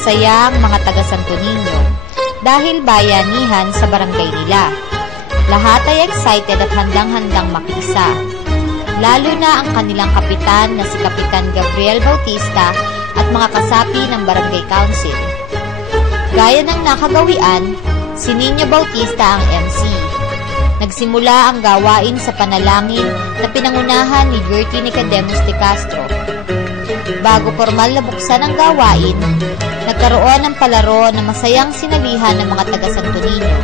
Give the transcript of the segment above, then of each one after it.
masaya ang mga taga Santo Niño dahil bayanihan sa barangay nila. Lahat ay excited at handang-handang makiisa. Lalo na ang kanilang kapitan na si Kapitan Gabriel Bautista at mga kasapi ng Barangay Council. Gaya ng nakagawian, si Nino Bautista ang MC. Nagsimula ang gawain sa panalangin na pinangunahan ni Gertie Nicodemus de Castro. Bago formal na buksan ang gawain, nagkaroon ng palaro na masayang sinalihan ng mga taga Santo Niño.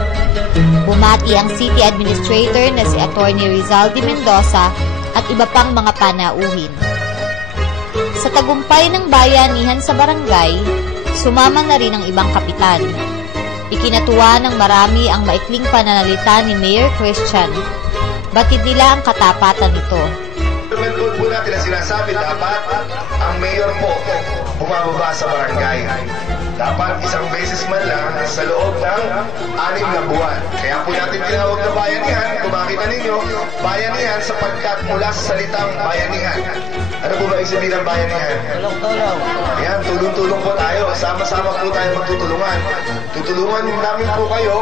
Bumati ang City Administrator na si Attorney Rizal de Mendoza at iba pang mga panauhin. Sa tagumpay ng bayanihan sa barangay, sumama na rin ang ibang kapitan. Ikinatuwa ng marami ang maikling pananalita ni Mayor Christian. Batid nila ang katapatan nito. Po natin na sinasabi, dapat ang mayor po bumababa sa barangay. Dapat isang beses man lang sa loob ng 6 na buwan. Kaya po natin tinawag na bayanihan. Kung makita ninyo, bayanihan sapagkat mula sa salitang bayanihan. Ano po ba ibig sabihin ng bayanihan? Tulong-tulong. Ayan, tulong-tulong po tayo. Sama-sama po tayo magtutulungan. Tutulungan namin po kayo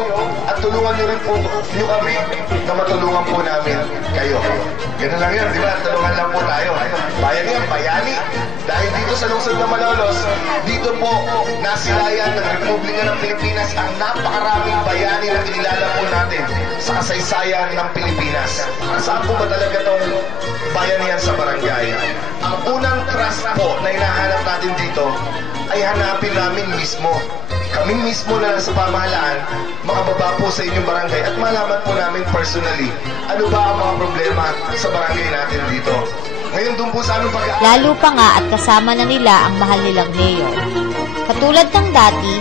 at tulungan nyo rin po nyo kami na matulungan po namin kayo. Ganun lang yan, di ba? Tulungan lang po tayo. Bayanihan, bayani. Dahil dito sa lungsod ng Malolos, dito po nasilayan ng Republika ng Pilipinas ang napakaraming bayani na kinilala po natin sa kasaysayan ng Pilipinas. Saan po ba talaga itong bayanihan sa barangay? Ang unang trust po na hinahanap natin dito ay hanapin namin mismo. Kaming mismo na sa pamahalaan, makababa po sa inyong barangay at malaman po namin personally ano ba ang mga problema sa barangay natin dito. Ngayon doon po sa aming lalo pa nga at kasama na nila ang mahal nilang mayor. Katulad ng dati,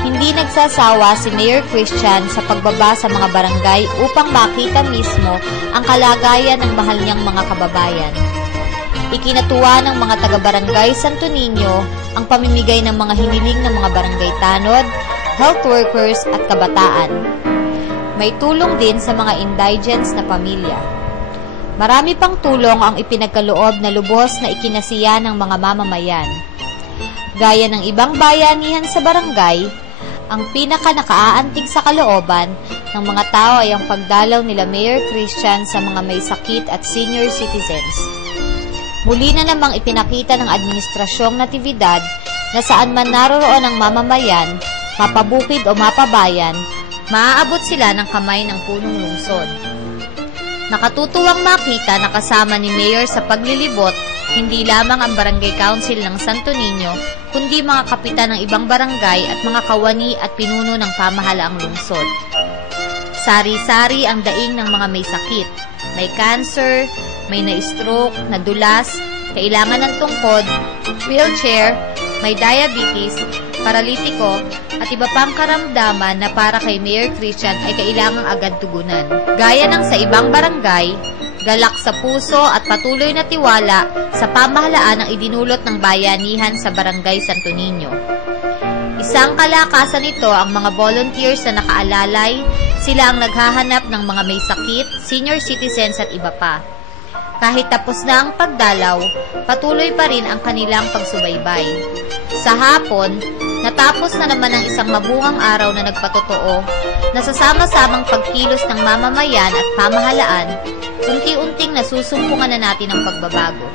hindi nagsasawa si Mayor Christian sa pagbaba sa mga barangay upang makita mismo ang kalagayan ng mahal niyang mga kababayan. Ikinatuwa ng mga taga-barangay Santo Niño ang pamimigay ng mga hiniling ng mga barangay tanod, health workers at kabataan. May tulong din sa mga indigents na pamilya. Marami pang tulong ang ipinagkaloob na lubos na ikinasiya ng mga mamamayan. Gaya ng ibang bayanihan sa barangay, ang pinaka-nakaaantig sa kalooban ng mga tao ay ang pagdalaw nila Mayor Christian sa mga may sakit at senior citizens. Muli na namang ipinakita ng administrasyong natividad na saan man naroroon ang mamamayan, mapabukid o mapabayan, maaabot sila ng kamay ng punong lungsod. Nakatutuwang makita na kasama ni Mayor sa paglilibot hindi lamang ang Barangay Council ng Santo Niño, kundi mga kapitan ng ibang barangay at mga kawani at pinuno ng pamahalaang lungsod. Sari-sari ang daing ng mga may sakit, may cancer, may na-stroke, nadulas, kailangan ng tungkod, wheelchair, may diabetes, paralitiko, at iba pang karamdaman na para kay Mayor Christian ay kailangang agad tugunan. Gaya ng sa ibang barangay, galak sa puso at patuloy na tiwala sa pamahalaan ang idinulot ng bayanihan sa Barangay Santo Niño. Isang kalakasan nito ang mga volunteers na nakaalalay, sila ang naghahanap ng mga may sakit, senior citizens at iba pa. Kahit tapos na ang pagdalaw, patuloy pa rin ang kanilang pagsubaybay. Sa hapon, natapos na naman ang isang mabungang araw na nagpatotoo na sa sama-samang pagkilos ng mamamayan at pamahalaan, unti-unting nasusumpungan na natin ang pagbabago.